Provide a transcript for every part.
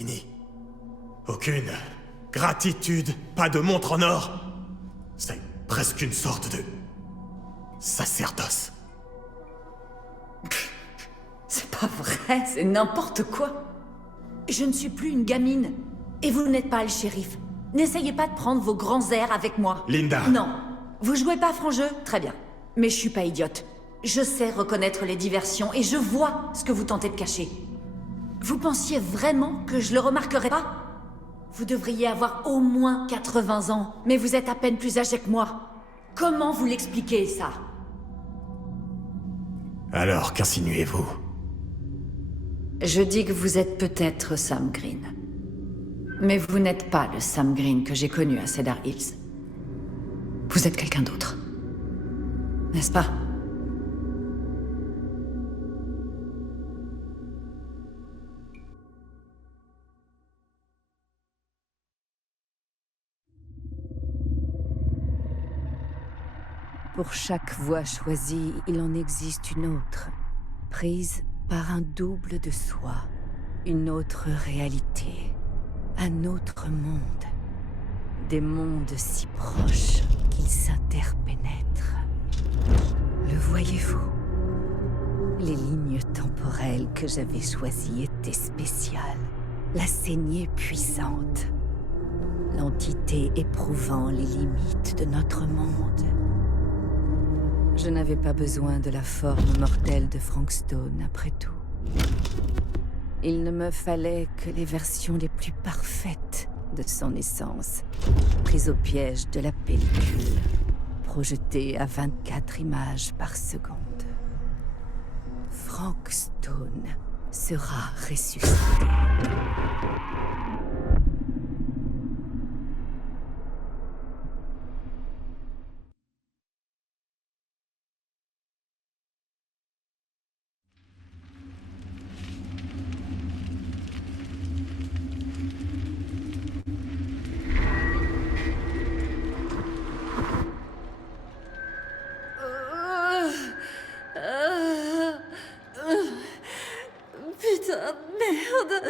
Ini. Aucune gratitude, pas de montre en or. C'est presque une sorte de sacerdoce. C'est pas vrai, c'est n'importe quoi. Je ne suis plus une gamine. Et vous n'êtes pas le shérif. N'essayez pas de prendre vos grands airs avec moi. Linda. Non. Vous jouez pas franc jeu? Très bien. Mais je suis pas idiote. Je sais reconnaître les diversions et je vois ce que vous tentez de cacher. Vous pensiez vraiment que je le remarquerais pas? Vous devriez avoir au moins 80 ans, mais vous êtes à peine plus âgé que moi. Comment vous l'expliquez, ça? Alors, qu'insinuez-vous? Je dis que vous êtes peut-être Sam Green. Mais vous n'êtes pas le Sam Green que j'ai connu à Cedar Hills. Vous êtes quelqu'un d'autre. N'est-ce pas? Pour chaque voie choisie, il en existe une autre, prise par un double de soi, une autre réalité, un autre monde. Des mondes si proches qu'ils s'interpénètrent. Le voyez-vous? Les lignes temporelles que j'avais choisies étaient spéciales. La saignée puissante. L'entité éprouvant les limites de notre monde. Je n'avais pas besoin de la forme mortelle de Frank Stone, après tout. Il ne me fallait que les versions les plus parfaites de son essence, prise au piège de la pellicule, projetée à 24 images par seconde. Frank Stone sera ressuscité. Putain, merde.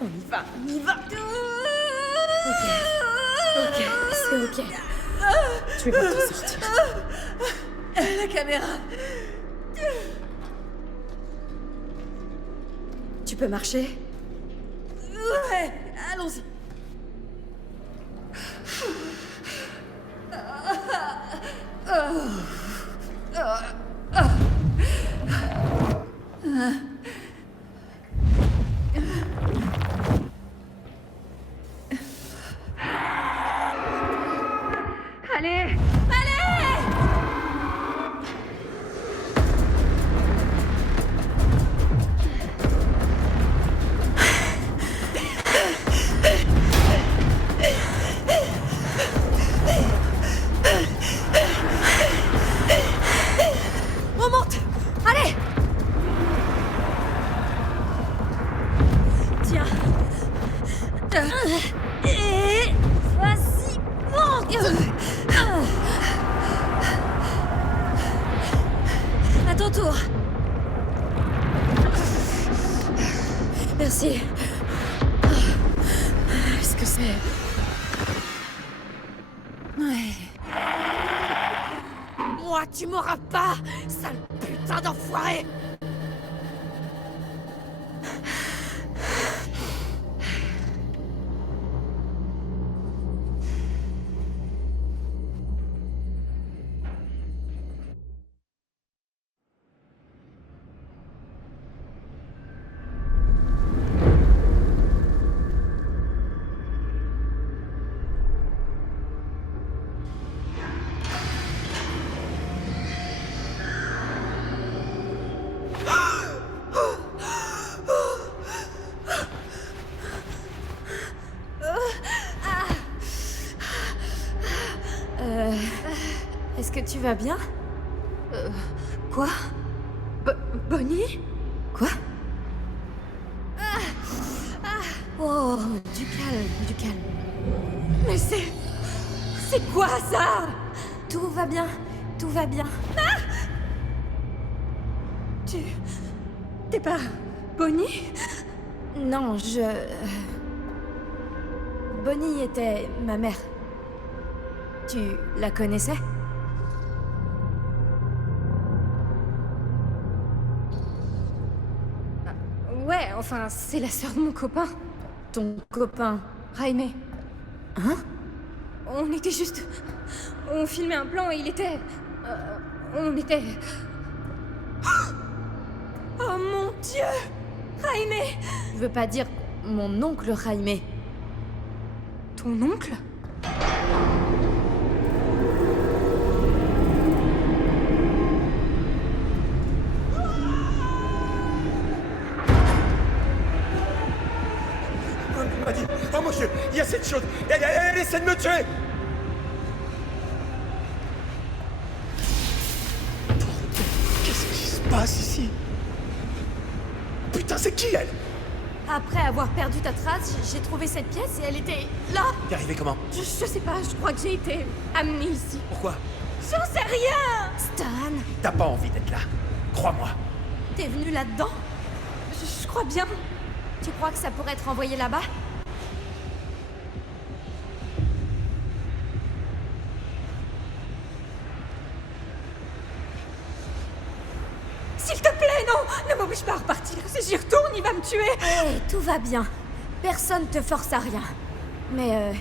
On y va, on y va. Ok, c'est ok. Tu vas t'en sortir. La caméra. Tu peux marcher? Ouais, allons-y. Allez! On monte! Allez! Tiens. Et vas-y, monte! À ton tour. Merci. Est-ce que c'est... Ouais. Moi, tu m'auras pas, sale putain d'enfoiré! vas bien? Quoi? Bonnie? Quoi? Oh, du calme, du calme. Mais c'est quoi ça? Tout va bien, tout va bien. T'es pas... Bonnie? Non, Bonnie était ma mère. Tu la connaissais? Ouais, enfin, c'est la sœur de mon copain. Ton copain, Jaime. Hein? On était juste... On filmait un plan et il était... on était... Oh mon Dieu! Jaime! Je veux pas dire mon oncle Jaime. Ton oncle? Il m'a dit, oh mon Dieu, il y a cette chose, elle essaie de me tuer. Qu'est-ce qui se passe ici? Putain, c'est qui elle? Après avoir perdu ta trace, j'ai trouvé cette pièce et elle était là! T'es arrivé comment? Je sais pas, je crois que j'ai été amenée ici. Pourquoi? J'en sais rien! Stan! T'as pas envie d'être là. Crois-moi. T'es venu là-dedans? Je crois bien. Tu crois que ça pourrait être envoyé là-bas? S'il te plaît, non! Ne m'oblige pas à repartir. Si j'y retourne, il va me tuer! Hé, tout va bien. Personne te force à rien. Mais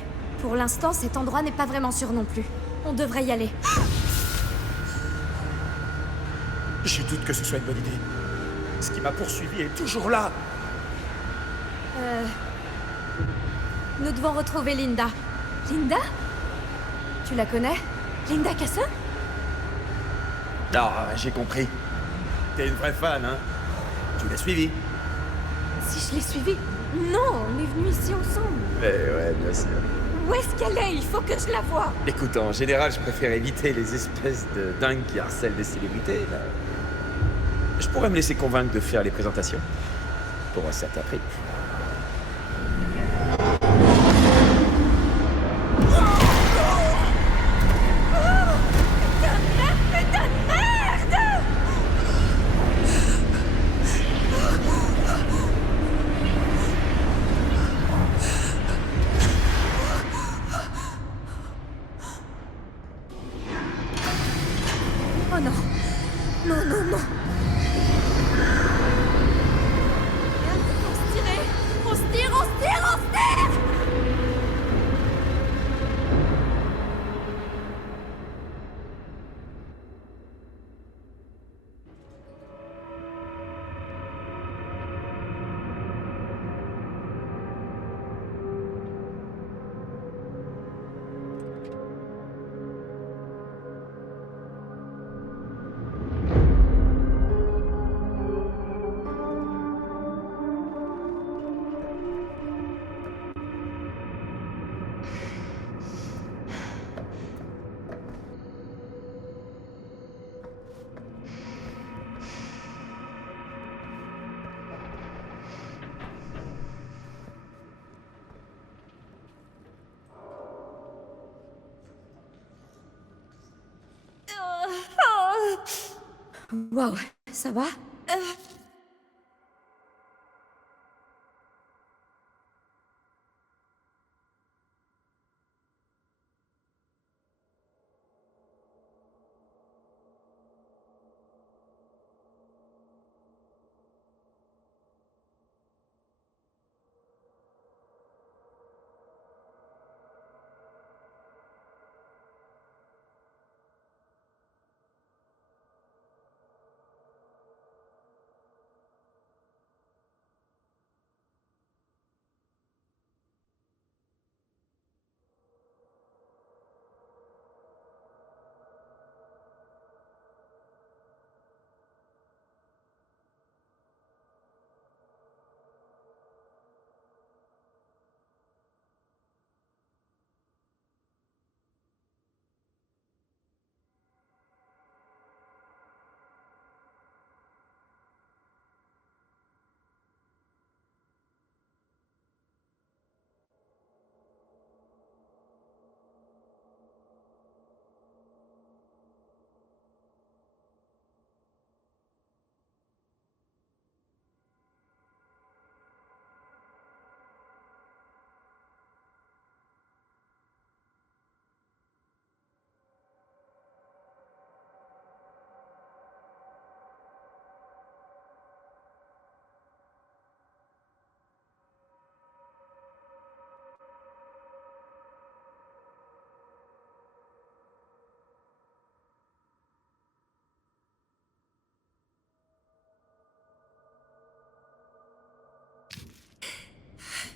pour l'instant, cet endroit n'est pas vraiment sûr non plus. On devrait y aller. Je doute que ce soit une bonne idée. Ce qui m'a poursuivi est toujours là. Nous devons retrouver Linda. Linda? Tu la connais? Linda Casson? Ah, j'ai compris. T'es une vraie fan, hein? Tu l'as suivi? Si je l'ai suivie? Non, on est venus ici ensemble. Mais ouais, bien sûr. Où est-ce qu'elle est? Il faut que je la voie. Écoute, en général, je préfère éviter les espèces de dingues qui harcèlent des célébrités, là. Je pourrais me laisser convaincre de faire les présentations. Pour un certain prix. Putain de merde! Oh non. Non, non, non. On se tire, on se tire, on se tire, on se tire! Waouh, ça va?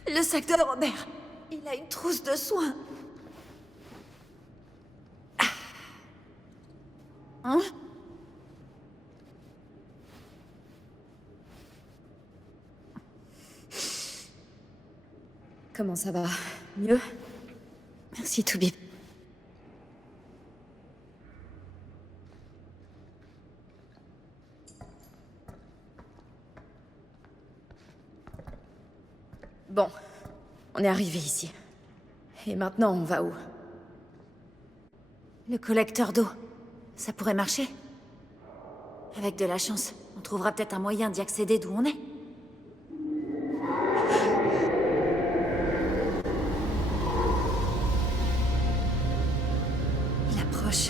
Le sac de Robert. Il a une trousse de soins. Hein? Comment ça va? Mieux? Merci, Toubib. Bon, on est arrivé ici. Et maintenant, on va où? Le collecteur d'eau. Ça pourrait marcher. Avec de la chance, on trouvera peut-être un moyen d'y accéder d'où on est. Il approche.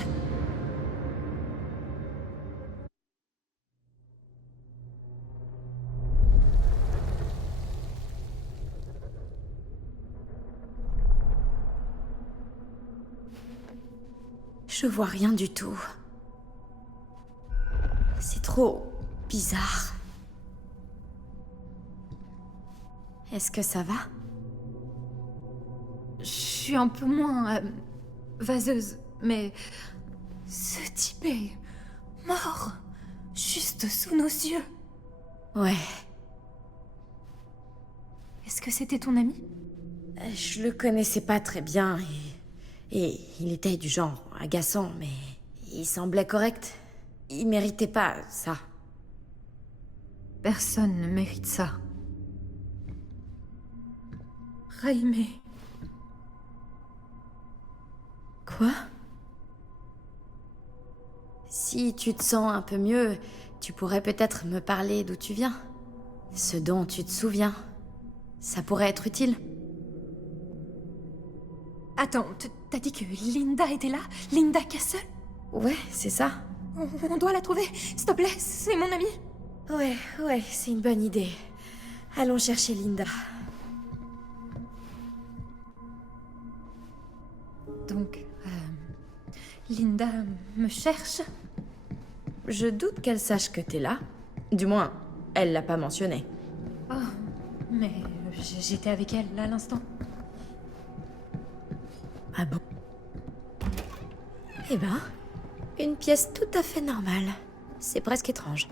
Je vois rien du tout. C'est trop bizarre. Est-ce que ça va? Je suis un peu moins vaseuse, mais ce type est mort, juste sous nos yeux. Ouais, Est-ce que c'était ton ami? je le connaissais pas très bien et il était du genre agaçant, mais il semblait correct. Il méritait pas ça. Personne ne mérite ça. Raimé. Quoi? Si tu te sens un peu mieux, tu pourrais peut-être me parler d'où tu viens. Ce dont tu te souviens. Ça pourrait être utile. Attends, t'as dit que Linda était là? Linda Castle? Ouais, c'est ça. On doit la trouver, s'il te plaît, c'est mon amie. Ouais, c'est une bonne idée. Allons chercher Linda. Donc, Linda me cherche? Je doute qu'elle sache que t'es là. Du moins, elle l'a pas mentionné. Oh, mais j'étais avec elle à l'instant. Ah bon? Eh ben, une pièce tout à fait normale. C'est presque étrange.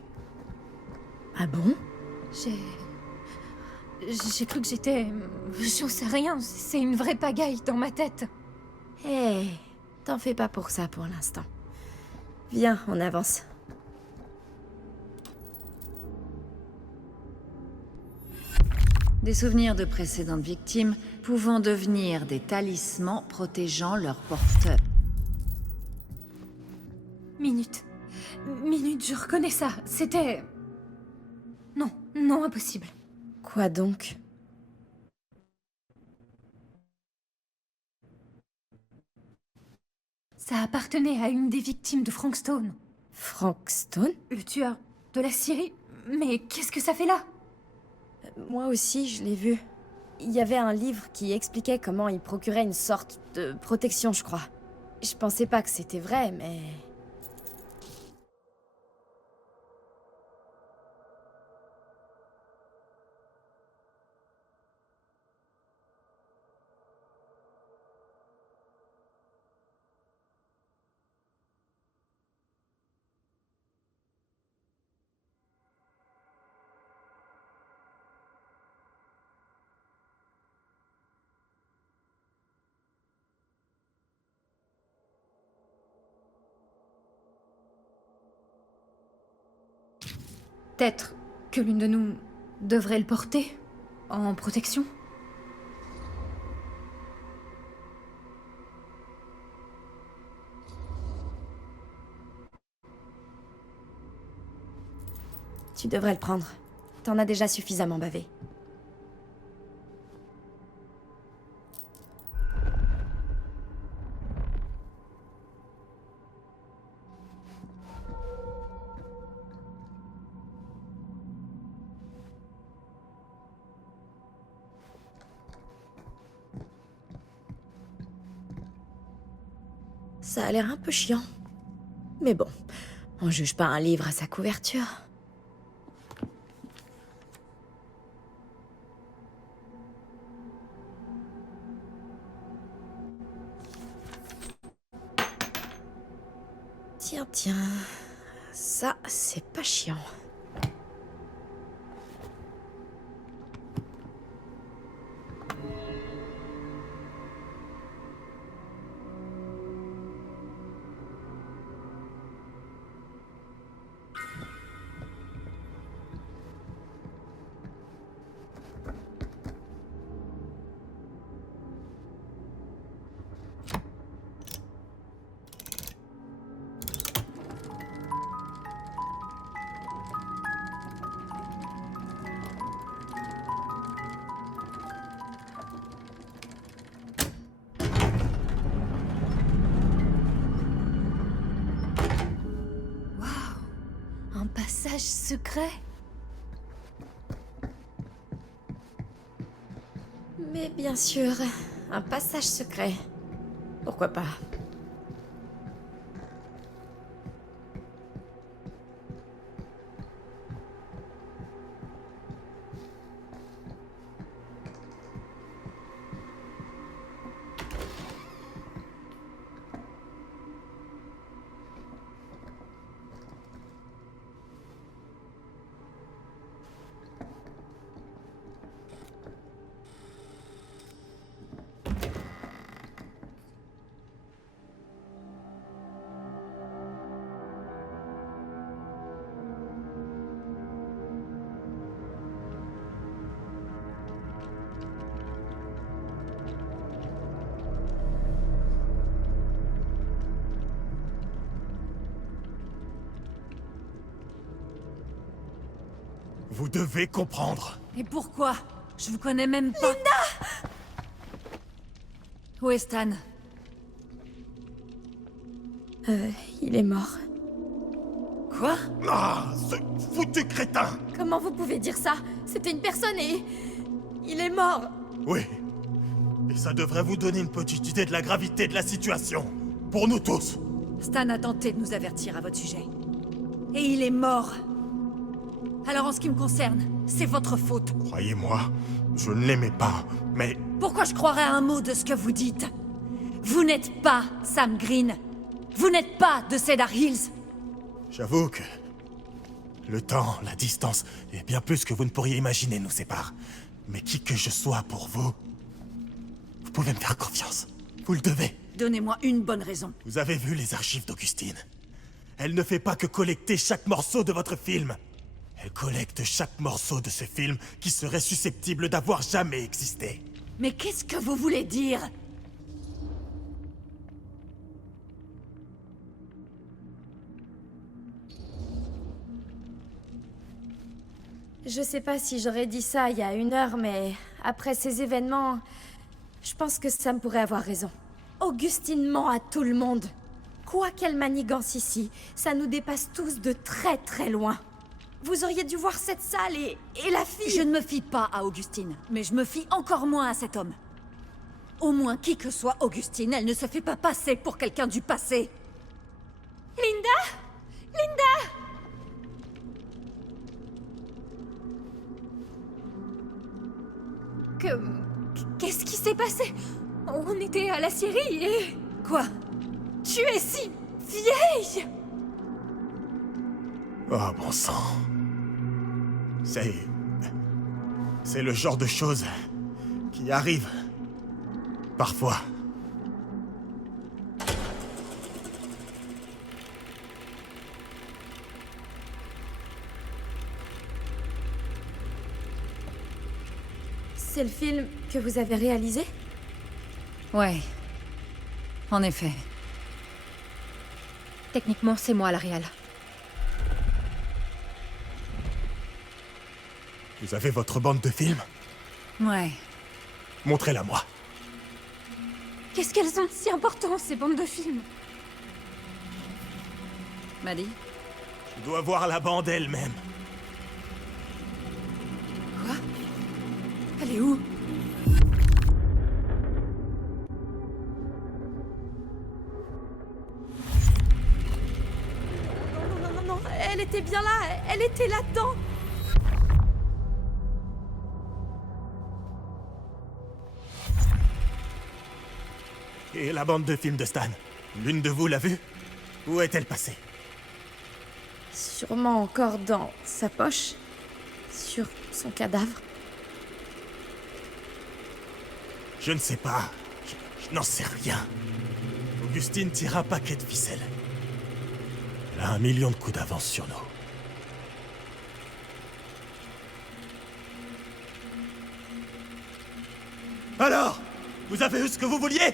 Ah bon? J'ai cru que j'étais... J'en sais rien, c'est une vraie pagaille dans ma tête. Hé, t'en fais pas pour ça pour l'instant. Viens, on avance. Des souvenirs de précédentes victimes pouvant devenir des talismans protégeant leur porteur. Minute, je reconnais ça. C'était... Non, impossible. Quoi donc? Ça appartenait à une des victimes de Frank Stone. Frank Stone? Le tueur de la Syrie. Mais qu'est-ce que ça fait là? Moi aussi, je l'ai vu. Il y avait un livre qui expliquait comment il procurait une sorte de protection, je crois. Je pensais pas que c'était vrai, mais... Peut-être que l'une de nous devrait le porter en protection. Tu devrais le prendre. T'en as déjà suffisamment bavé. Ça a l'air un peu chiant. Mais bon, on juge pas un livre à sa couverture. Tiens, tiens. Ça, c'est pas chiant. Un passage secret? Mais bien sûr, un passage secret. Pourquoi pas? Vous devez comprendre. Et pourquoi? Je vous connais même pas. Linda! Où est Stan? Il est mort. Quoi? Ah, ce foutu crétin! Comment vous pouvez dire ça? C'était une personne et... il est mort. Oui. Et ça devrait vous donner une petite idée de la gravité de la situation. Pour nous tous. Stan a tenté de nous avertir à votre sujet. Et il est mort. Alors en ce qui me concerne, c'est votre faute. Croyez-moi, je ne l'aimais pas, mais... Pourquoi je croirais à un mot de ce que vous dites? Vous n'êtes pas Sam Green. Vous n'êtes pas de Cedar Hills. J'avoue que... le temps, la distance, et bien plus que vous ne pourriez imaginer nous séparent. Mais qui que je sois pour vous, vous pouvez me faire confiance. Vous le devez. Donnez-moi une bonne raison. Vous avez vu les archives d'Augustine. Elle ne fait pas que collecter chaque morceau de votre film. Elle collecte chaque morceau de ce film qui serait susceptible d'avoir jamais existé. Mais qu'est-ce que vous voulez dire? Je sais pas si j'aurais dit ça il y a 1 heure, mais après ces événements, je pense que Sam pourrait avoir raison. Augustine ment à tout le monde. Quoi qu'elle manigance ici, ça nous dépasse tous de très très loin. Vous auriez dû voir cette salle et la fille... Je ne me fie pas à Augustine, mais je me fie encore moins à cet homme. Au moins, qui que soit Augustine, elle ne se fait pas passer pour quelqu'un du passé. Linda? Qu'est-ce qui s'est passé? On était à la scierie et... Quoi? Tu es si vieille! Oh, bon sang. C'est le genre de choses qui arrivent. Parfois. C'est le film que vous avez réalisé? Ouais. En effet. Techniquement, c'est moi la réal. Vous avez votre bande de films? Ouais. Montrez-la moi. Qu'est-ce qu'elles sont si importantes, ces bandes de films? Maddie? Je dois voir la bande elle-même. Quoi? Elle est où? Non, elle était bien là, elle était là-dedans. Et la bande de films de Stan? L'une de vous l'a vue? Où est-elle passée? Sûrement encore dans sa poche. Sur son cadavre. Je ne sais pas. Je n'en sais rien. Augustine tire un paquet de ficelles. Elle a 1 million de coups d'avance sur nous. Alors, vous avez eu ce que vous vouliez?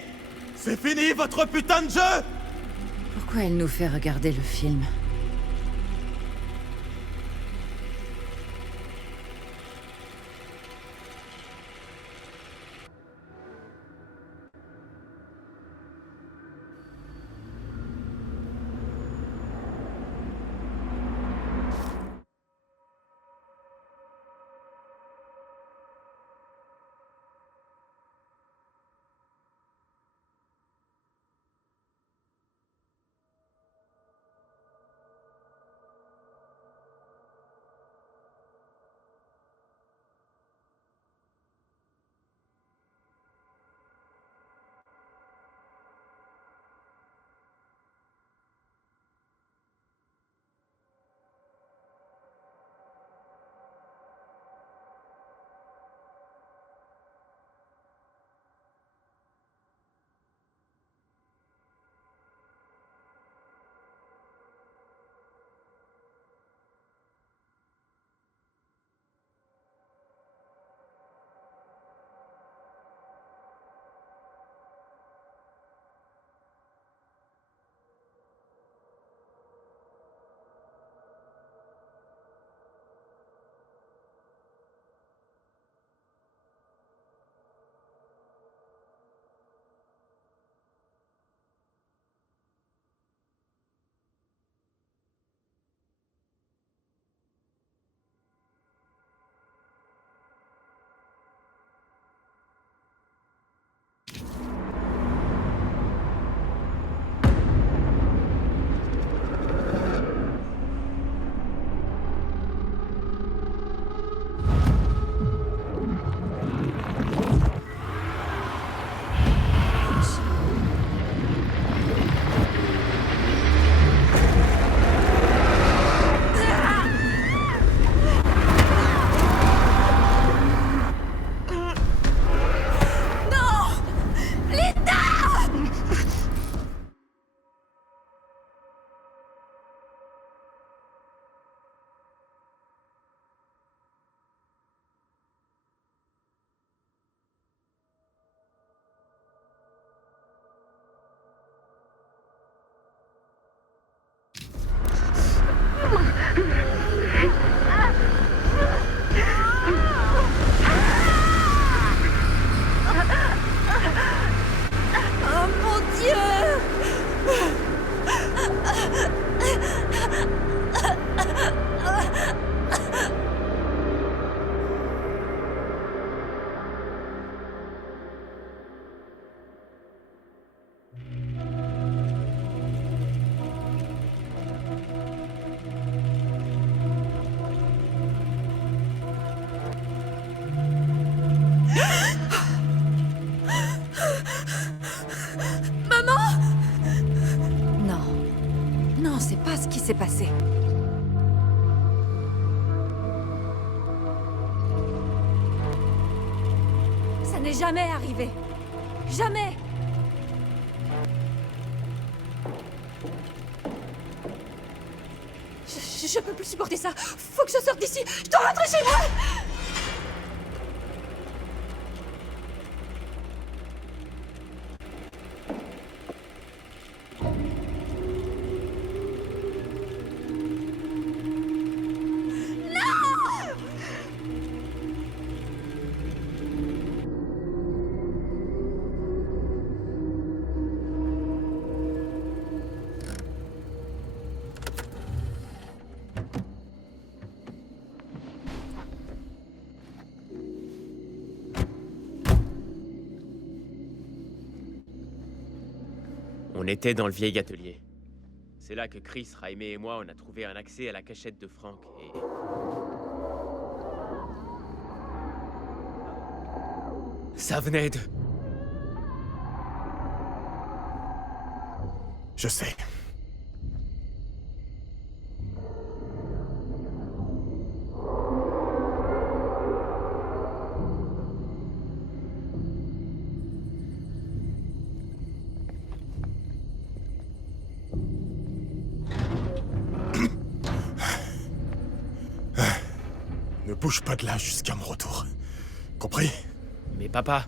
C'est fini votre putain de jeu? Pourquoi elle nous fait regarder le film? s'est passé? Ça n'est jamais arrivé. Jamais! Je peux plus supporter ça. Faut que je sorte d'ici. Je dois rentrer chez moi! On était dans le vieil atelier. C'est là que Chris, Raimé et moi, on a trouvé un accès à la cachette de Frank et... Ça venait de... Je sais. bouge pas de là jusqu'à mon retour. Compris? Mais papa...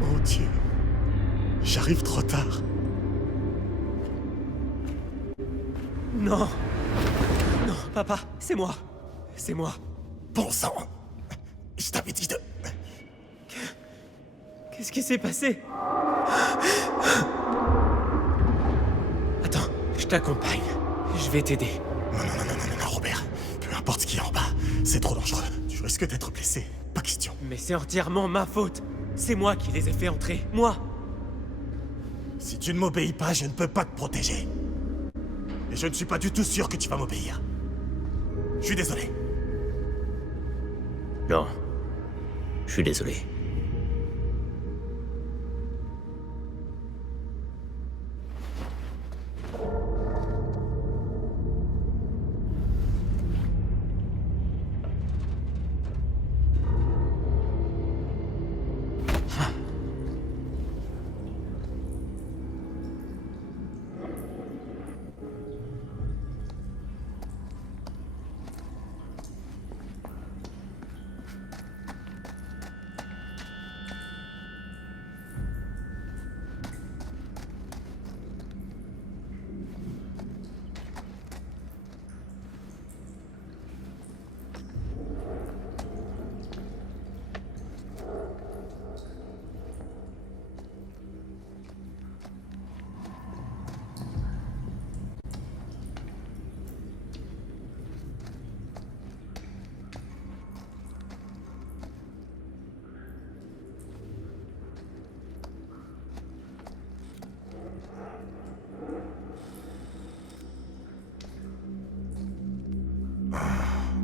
Mon Dieu. J'arrive trop tard. Non. Non, papa, c'est moi. C'est moi. Bon sang. Je t'avais dit de... Qu'est-ce qui s'est passé? Attends, je t'accompagne. Je vais t'aider. Non, Robert. Peu importe ce qu'il y a en bas, c'est trop dangereux. Tu risques d'être blessé. Pas question. Mais c'est entièrement ma faute. C'est moi qui les ai fait entrer. Moi. Si tu ne m'obéis pas, je ne peux pas te protéger. Et je ne suis pas du tout sûr que tu vas m'obéir. Je suis désolé. Non. Je suis désolé.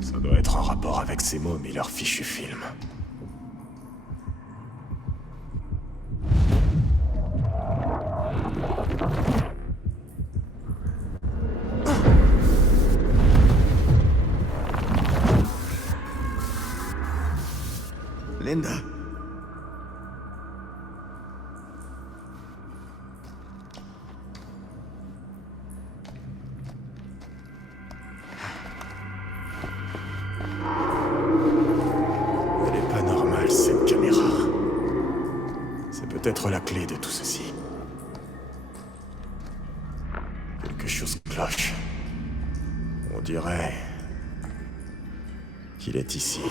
Ça doit être en rapport avec ces mômes et leur fichu film. Linda. Elle est pas normale, cette caméra. C'est peut-être la clé de tout ceci. Quelque chose cloche. On dirait qu'il est ici.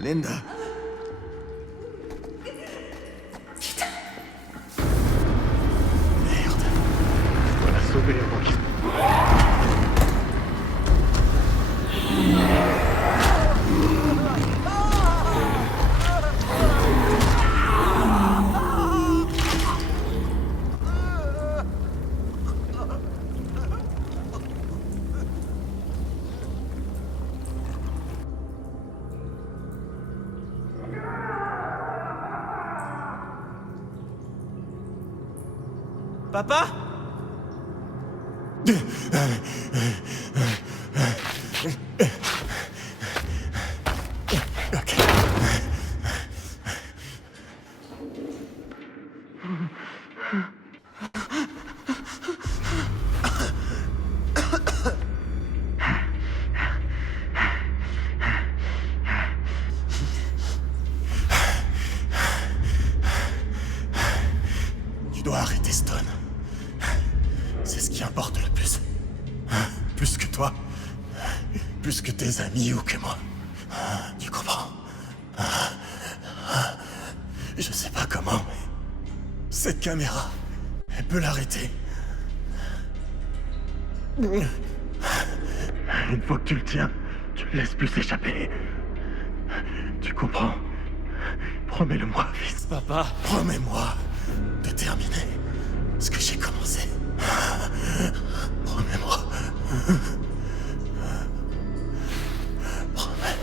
Linda. Merde. Je dois la sauver avant qu'il... Papa? Ok. Tu dois arrêter Stone. C'est ce qui importe le plus. Plus que toi. Plus que tes amis ou que moi. Tu comprends? Je sais pas comment, mais... cette caméra, elle peut l'arrêter. Une fois que tu le tiens, tu le laisses plus s'échapper. Tu comprends? Promets-le-moi, fils. Papa? Promets-moi de terminer ce que j'ai commencé. Promets-moi. Promets.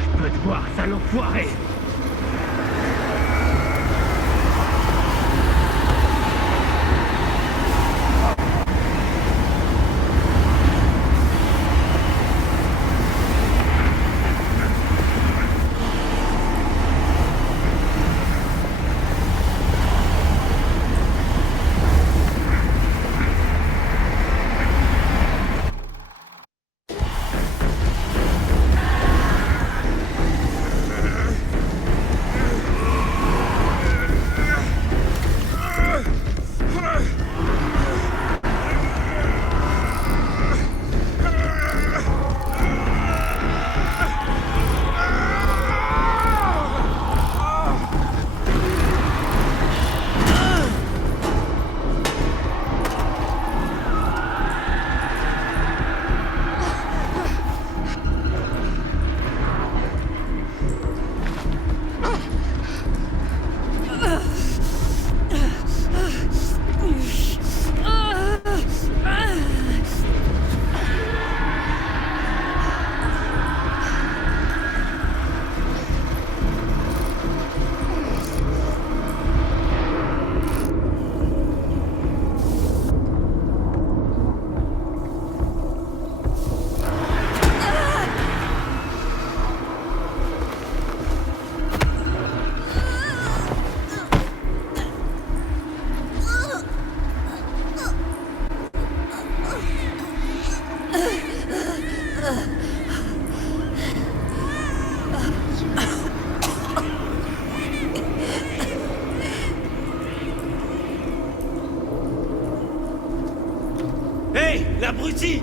Je peux te voir, sale enfoiré! Hey, l'abruti!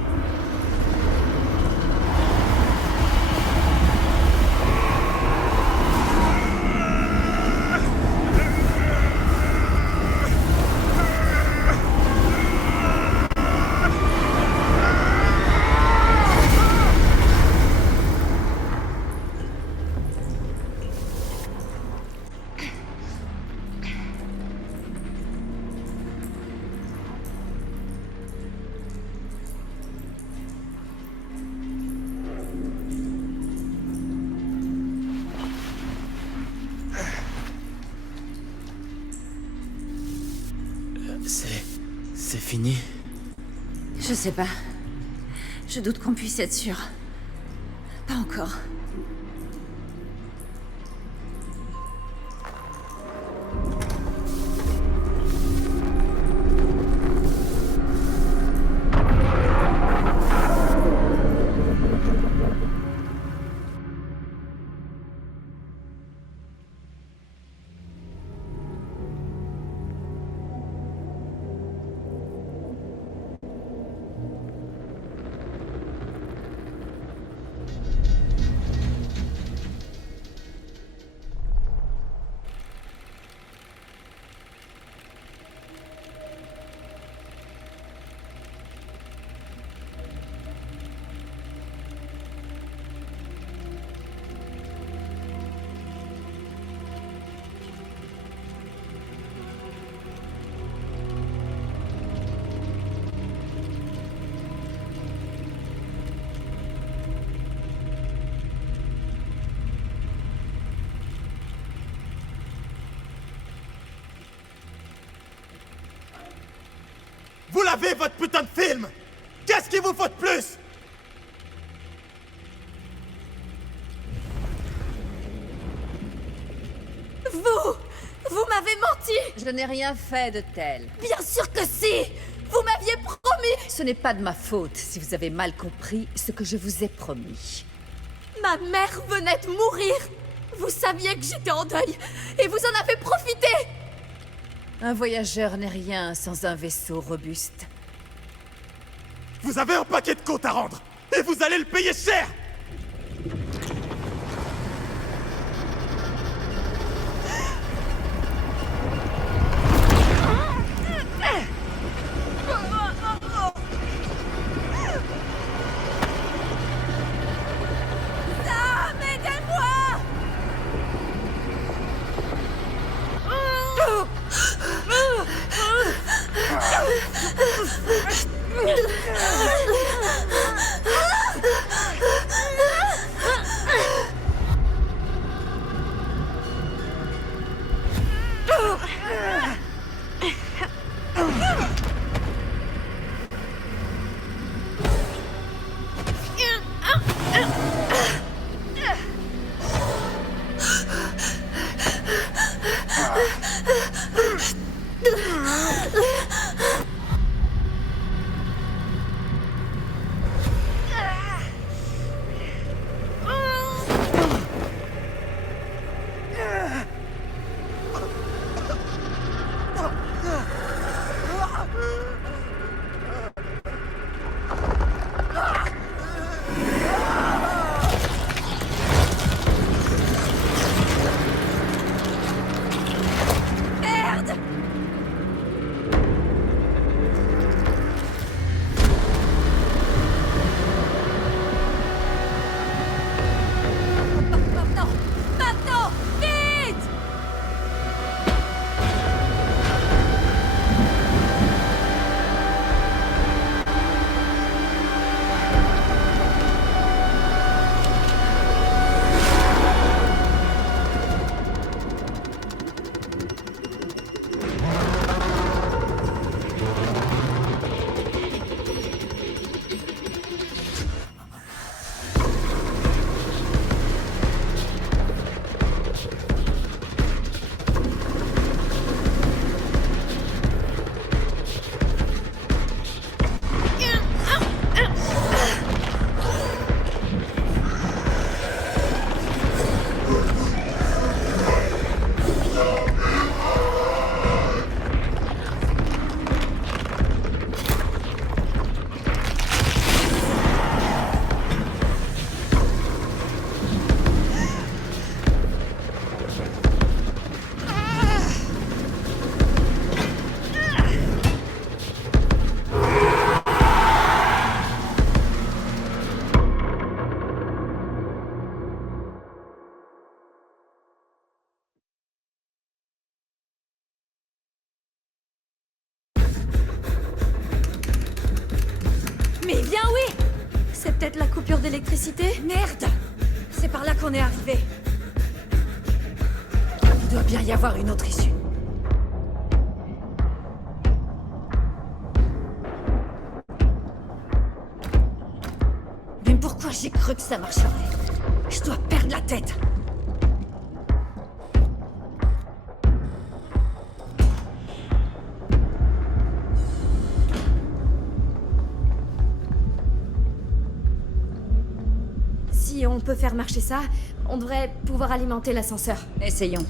C'est fini? Je sais pas. Je doute qu'on puisse être sûr. Pas encore. Vous l'avez, votre putain de film! Qu'est-ce qu'il vous faut de plus? Vous m'avez menti! Je n'ai rien fait de tel. Bien sûr que si! Vous m'aviez promis! Ce n'est pas de ma faute si vous avez mal compris ce que je vous ai promis. Ma mère venait de mourir! Vous saviez que j'étais en deuil, et vous en avez profité! Un voyageur n'est rien sans un vaisseau robuste. Vous avez un paquet de comptes à rendre! Et vous allez le payer cher! Mais viens, oui! C'est peut-être la coupure d'électricité? Merde! C'est par là qu'on est arrivé. Il doit bien y avoir une autre issue. J'ai cru que ça marcherait. Je dois perdre la tête. Si on peut faire marcher ça, on devrait pouvoir alimenter l'ascenseur. Essayons.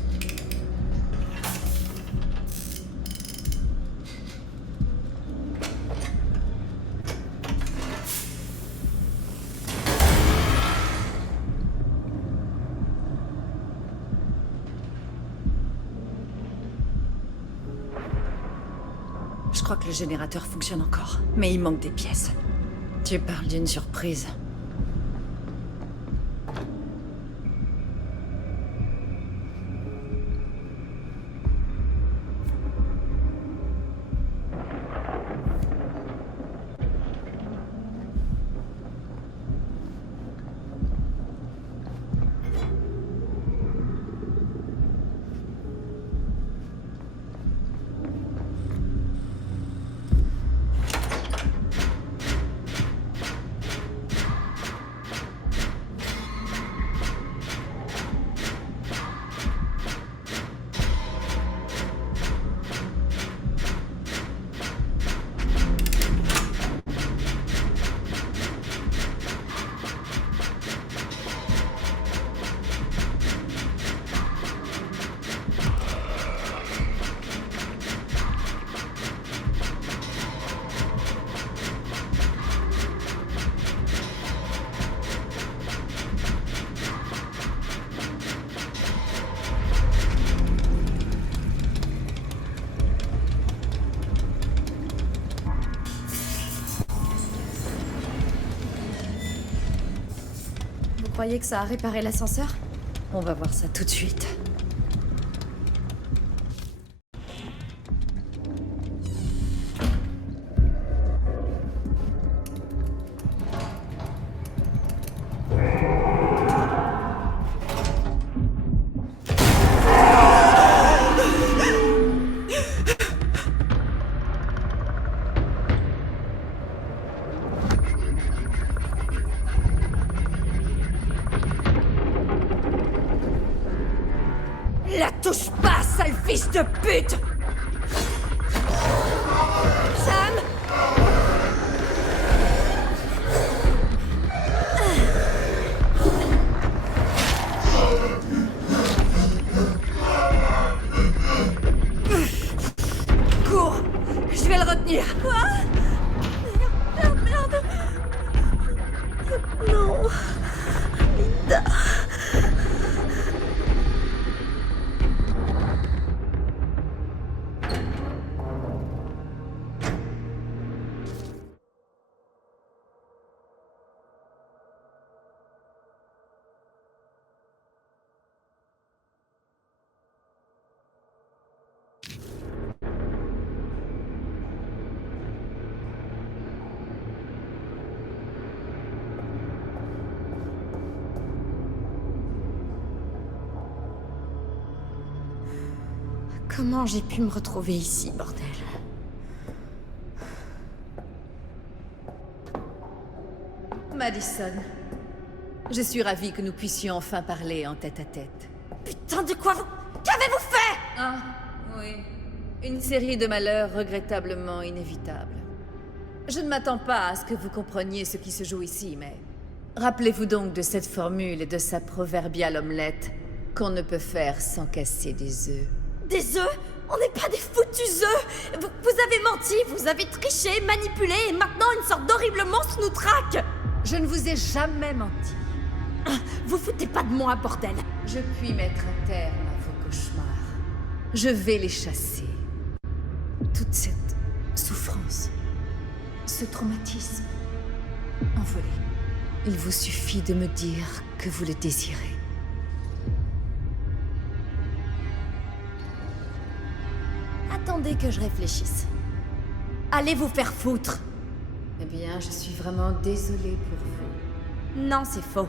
Je crois que le générateur fonctionne encore, mais il manque des pièces. Tu parles d'une surprise. Vous croyez que ça a réparé l'ascenseur? On va voir ça tout de suite. La touche pas, sale fils de pute! Sam! Cours! Je vais le retenir! Quoi? Merde, merde! Non! Linda! Comment j'ai pu me retrouver ici, bordel? Madison, je suis ravie que nous puissions enfin parler en tête-à-tête. Putain, de quoi vous... Qu'avez-vous fait? Ah, oui. Une série de malheurs regrettablement inévitables. Je ne m'attends pas à ce que vous compreniez ce qui se joue ici, mais... Rappelez-vous donc de cette formule et de sa proverbiale omelette qu'on ne peut faire sans casser des œufs. Des œufs? On n'est pas des foutus œufs! Vous avez menti, vous avez triché, manipulé, et maintenant une sorte d'horrible monstre nous traque! Je ne vous ai jamais menti. Vous foutez pas de moi, bordel! Je puis mettre un terme à vos cauchemars. Je vais les chasser. Toute cette souffrance, ce traumatisme, envolé. Il vous suffit de me dire que vous le désirez. Attendez que je réfléchisse. Allez vous faire foutre! Eh bien, je suis vraiment désolée pour vous. Non, c'est faux.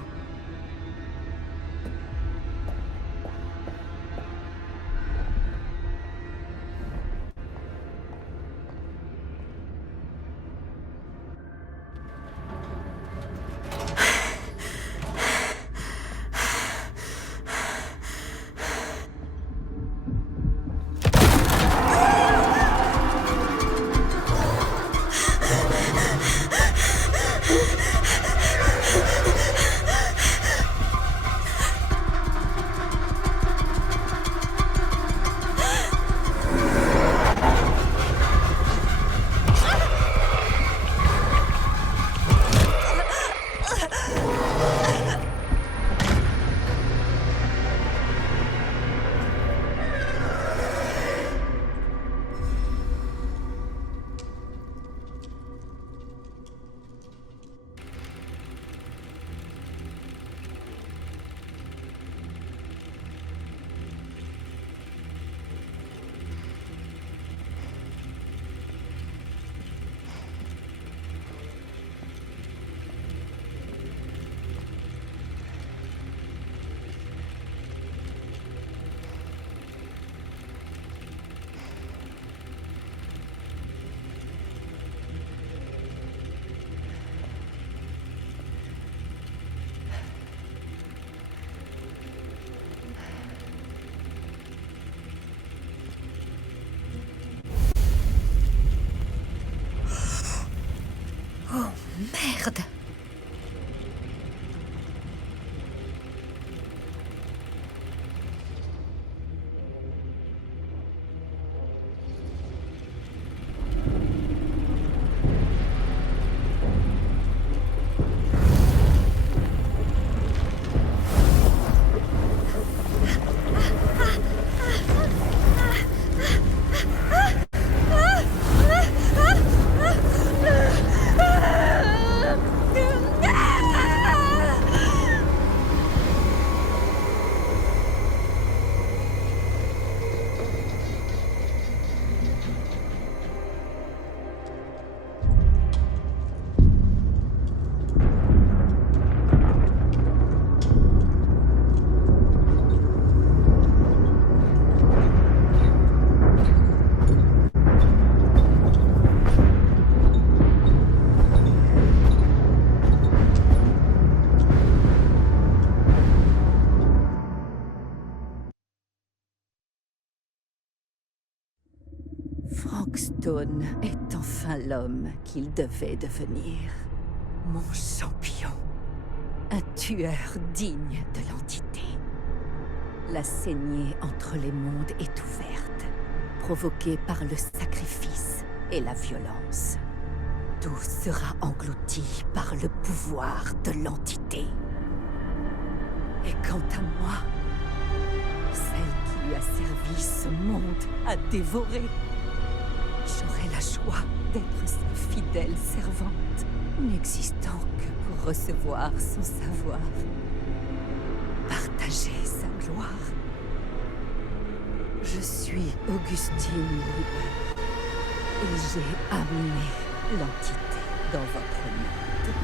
Frank Stone est enfin l'homme qu'il devait devenir. Mon champion. Un tueur digne de l'entité. La saignée entre les mondes est ouverte, provoquée par le sacrifice et la violence. Tout sera englouti par le pouvoir de l'entité. Et quant à moi, celle qui lui a servi ce monde à dévorer, j'aurai la joie d'être sa fidèle servante, n'existant que pour recevoir son savoir, partager sa gloire. Je suis Augustine Weber, et j'ai amené l'entité dans votre monde.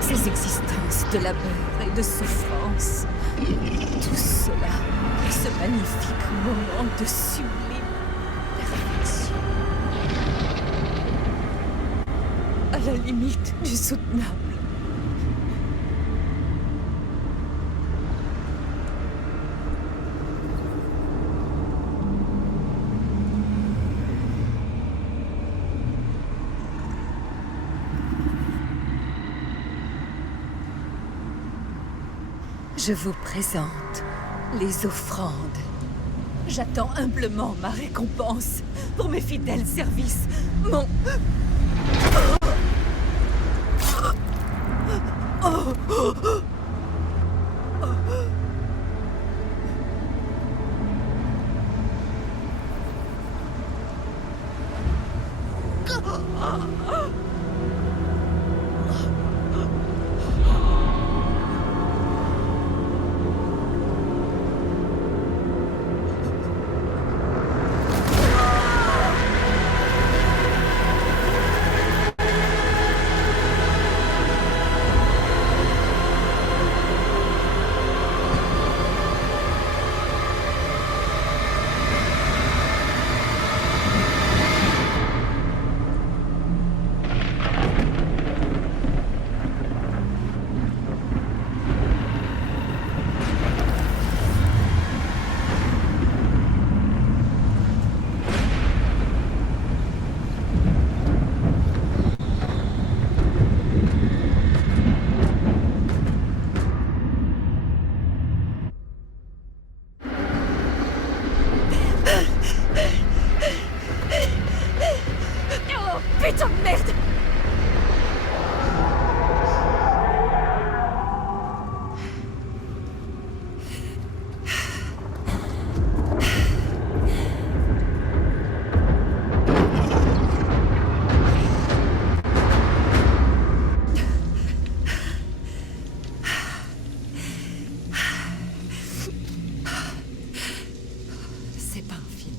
Ces existences de labeur et de souffrance. Tout cela pour ce magnifique moment de sublime perfection. À la limite du soutenable. Je vous présente les offrandes. J'attends humblement ma récompense pour mes fidèles services. Mon... Putain de merde! C'est pas un film.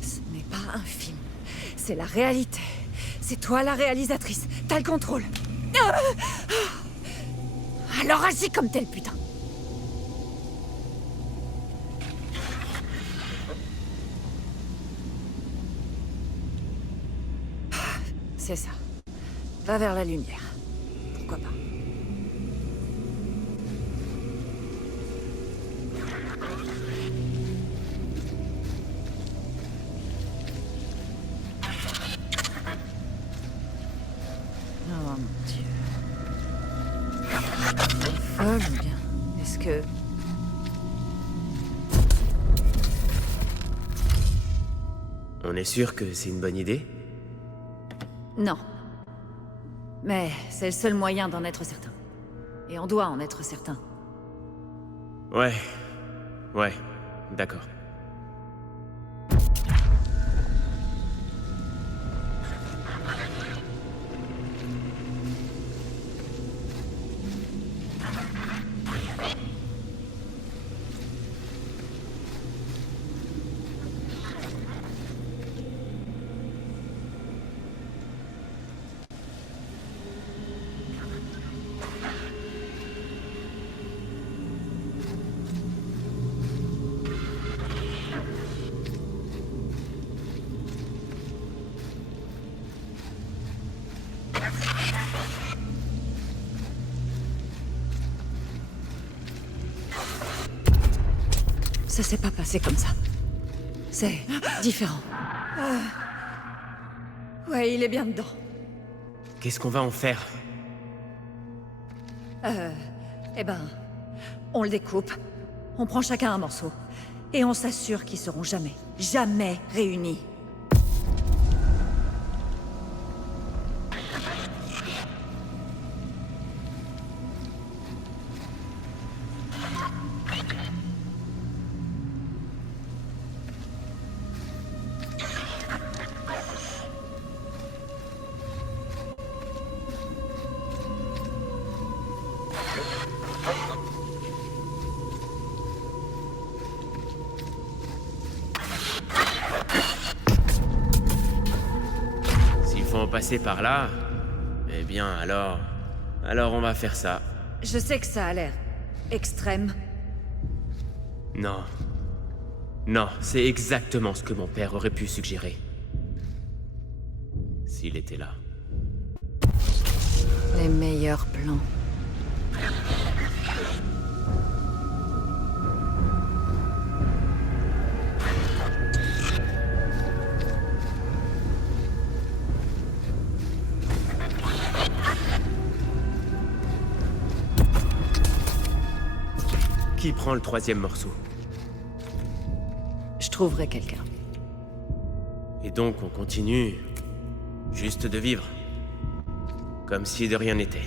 Ce n'est pas un film. C'est la réalité. C'est toi la réalisatrice. T'as le contrôle. Alors agis comme tel, putain. C'est ça. Va vers la lumière. Pourquoi pas. Oh mon Dieu. Folle ou bien? Est-ce que... On est sûr que c'est une bonne idée? Non. Mais c'est le seul moyen d'en être certain. Et on doit en être certain. Ouais. Ouais. D'accord. Ça s'est pas passé comme ça. C'est différent. Ouais, il est bien dedans. Qu'est-ce qu'on va en faire? Eh ben, on le découpe, on prend chacun un morceau, et on s'assure qu'ils seront jamais réunis. S'il faut en passer par là, eh bien alors on va faire ça. Je sais que ça a l'air extrême. Non. Non, c'est exactement ce que mon père aurait pu suggérer. S'il était là. Les meilleurs plans. Qui prend le troisième morceau? Je trouverai quelqu'un. Et donc on continue juste de vivre. Comme si de rien n'était.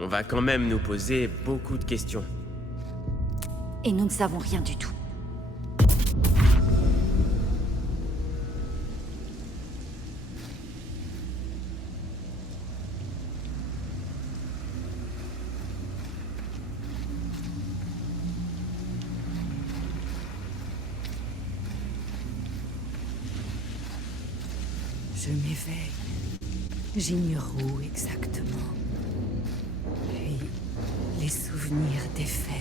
On va quand même nous poser beaucoup de questions. Et nous ne savons rien du tout. Je m'éveille. J'ignore où exactement. Puis, les souvenirs déferlent.